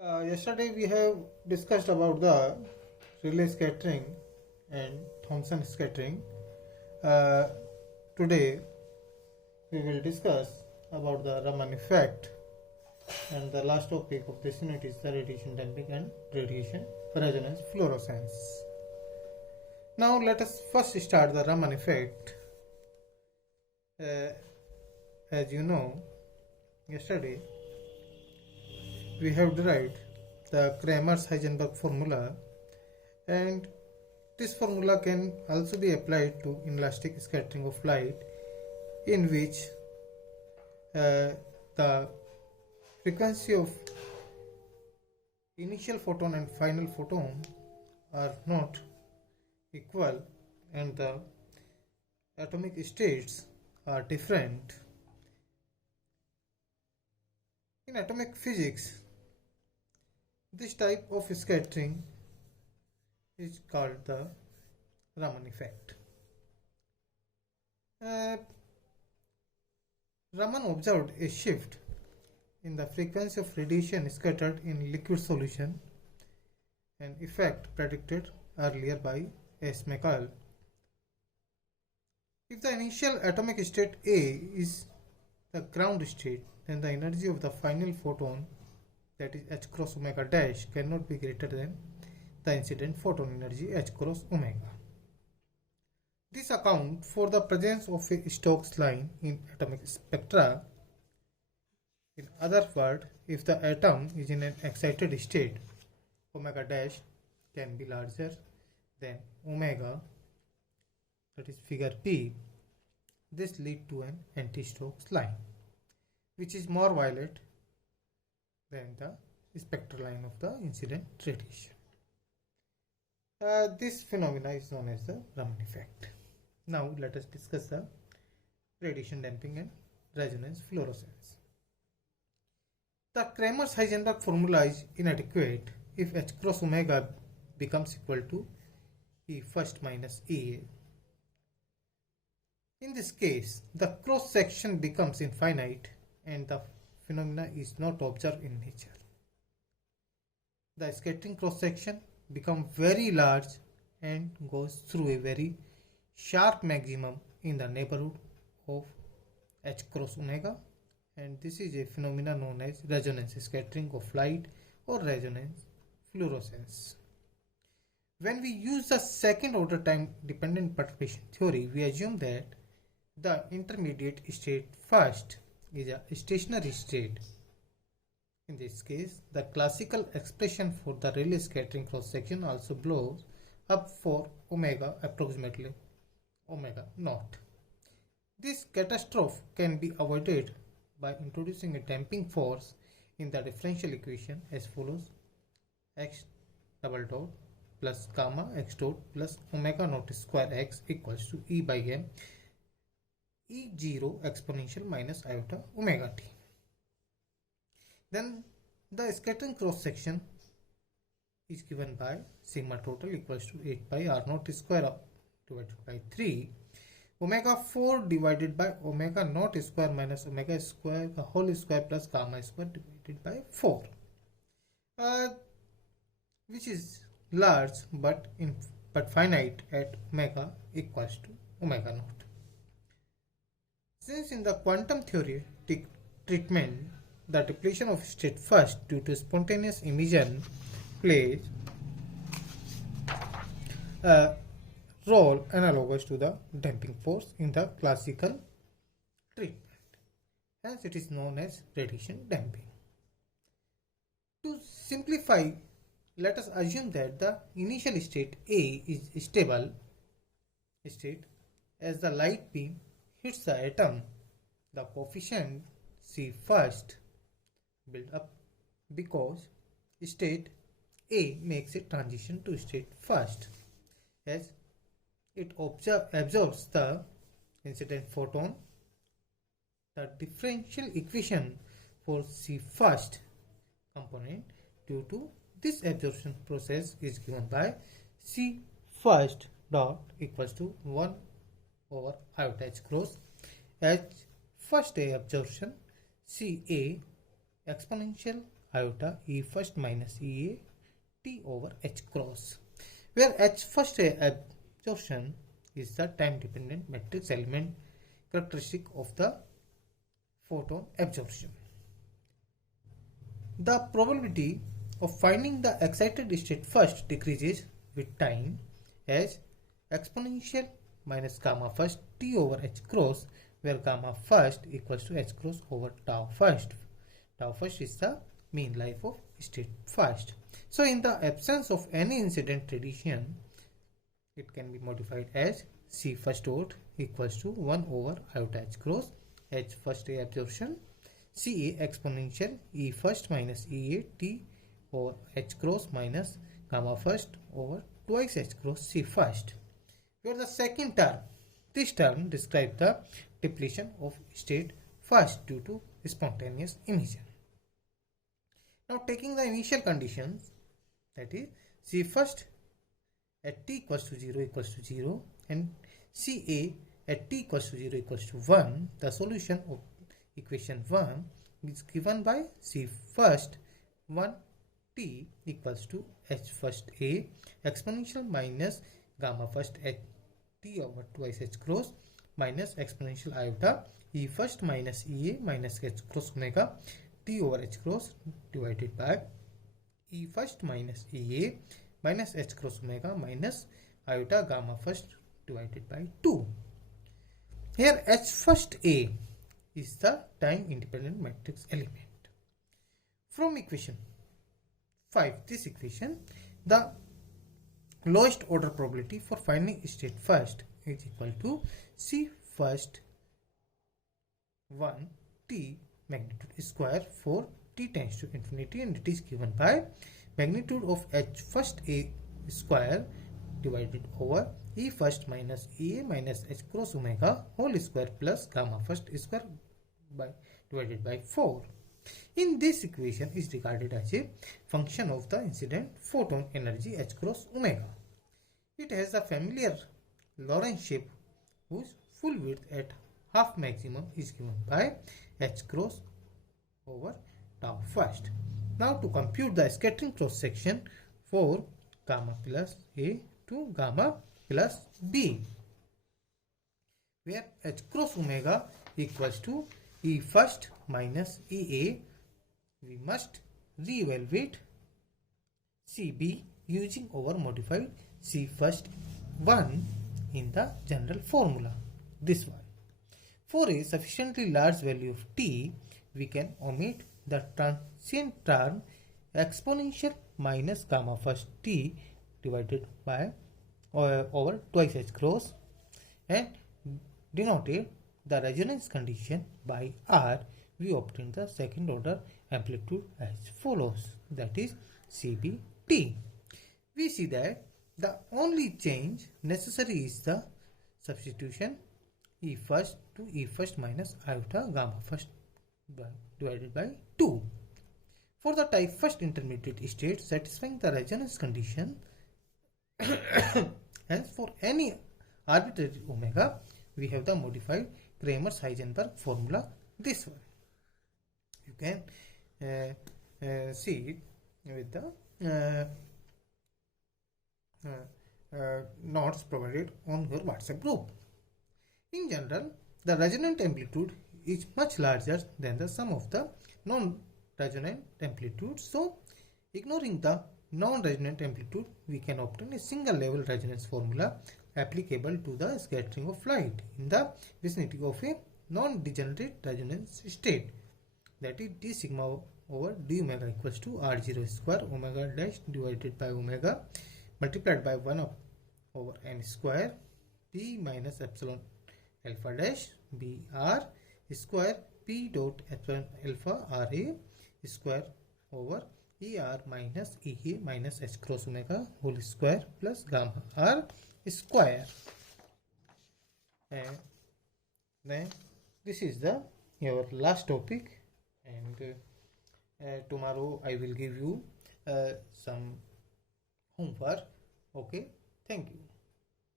Yesterday we have discussed about the Rayleigh scattering and Thomson scattering. Uh, Today we will discuss about the Raman effect, and the last topic of this unit is the radiation damping and radiation resonance fluorescence. Now let us first start the Raman effect. As you know, yesterday we have derived the Kramers-Heisenberg formula, and this formula can also be applied to inelastic scattering of light, in which the frequency of initial photon and final photon are not equal and the atomic states are different. In atomic physics, this type of scattering is called the Raman effect. Raman observed a shift in the frequency of radiation scattered in liquid solution, an effect predicted earlier by S. McCall. If the initial atomic state A is the ground state, then the energy of the final photon, that is h cross omega dash, cannot be greater than the incident photon energy h cross omega. This accounts for the presence of a Stokes line in atomic spectra. In other words, if the atom is in an excited state, omega dash can be larger than omega, that is figure P. This leads to an anti-Stokes line, which is more violet than the spectral line of the incident radiation. This phenomena is known as the Raman effect. Now let us discuss the radiation damping and resonance fluorescence. The Kramers-Heisenberg formula is inadequate if h cross omega becomes equal to E first minus EA. In this case, the cross section becomes infinite and the phenomena is not observed in nature. The scattering cross section becomes very large and goes through a very sharp maximum in the neighborhood of h cross omega, and this is a phenomena known as resonance scattering of light or resonance fluorescence. When we use the second order time dependent perturbation theory, we assume that the intermediate state first is a stationary state. In this case, the classical expression for the Rayleigh scattering cross section also blows up for omega approximately omega naught. This catastrophe can be avoided by introducing a damping force in the differential equation as follows: x double dot plus gamma x dot plus omega naught square x equals to E by m E0 exponential minus iota omega t. Then the scattering cross section is given by sigma total equals to 8 pi r naught square divided by 3 omega 4 divided by omega naught square minus omega square the whole square plus gamma square divided by 4, which is large but finite at omega equals to omega naught. Since in the quantum theoretic treatment the depletion of state first due to spontaneous emission plays a role analogous to the damping force in the classical treatment, hence it is known as radiation damping. To simplify, let us assume that the initial state A is stable state. As the light beam hits the atom, the coefficient C first build up because state A makes a transition to state first as it absorbs the incident photon. The differential equation for C first component due to this absorption process is given by C first dot equals to 1 over iota h cross h first A absorption Ca exponential iota E first minus Ea T over H cross, where H first absorption is the time dependent matrix element characteristic of the photon absorption. The probability of finding the excited state first decreases with time as exponential minus gamma first T over H cross, where gamma first equals to H cross over tau first. Tau first is the mean life of state first. So in the absence of any incident radiation, it can be modified as C first dot equals to 1 over iota H cross H first A absorption, Ca exponential E first minus Ea T over H cross minus gamma first over twice H cross C first. Where the second term, this term describes the depletion of state first due to spontaneous emission. Now taking the initial conditions, that is C first at t equals to 0 and Ca at t equals to 0 equals to 1, the solution of equation 1 is given by C first 1 t equals to H first A exponential minus gamma first H t over twice H cross minus exponential iota E first minus Ea minus H cross omega t over H cross divided by E first minus Ea minus H cross omega minus iota gamma first divided by 2. Here H first A is the time independent matrix element. From equation 5, this equation, the lowest order probability for finding state first is equal to C first 1 t magnitude square for t tends to infinity, and it is given by magnitude of H first A square divided over E first minus Ea minus H cross omega whole square plus gamma first square divided by 4. In this equation is regarded as a function of the incident photon energy H cross omega. It has a familiar Lorentz shape whose full width at half maximum is given by H cross over tau first. Now to compute the scattering cross section for gamma plus A to gamma plus B, where H cross omega equals to E first minus Ea, we must re-evaluate Cb using our modified C first 1 in the general formula, this one. For a sufficiently large value of t, we can omit the transient term exponential minus gamma first t divided by over twice H cross and denoted the resonance condition by R. We obtain the second order amplitude as follows, that is Cbt. We see that the only change necessary is the substitution E first to E first minus iota gamma first divided by 2. For the type first intermediate state satisfying the resonance condition, hence for any arbitrary omega, we have the modified Kramers-Heisenberg formula, this one. You can see it with the notes provided on your WhatsApp group. In general, the resonant amplitude is much larger than the sum of the non-resonant amplitudes. So, ignoring the non-resonant amplitude, we can obtain a single level resonance formula applicable to the scattering of light in the vicinity of a non-degenerate resonance state, that is d sigma over d omega equals to r0 square omega dash divided by omega multiplied by 1 over n square p minus epsilon alpha dash br square p dot epsilon alpha ra square over er minus ea minus h cross omega whole square plus gamma r square. And then this is the your last topic, and tomorrow I will give you some homework. Okay, thank you.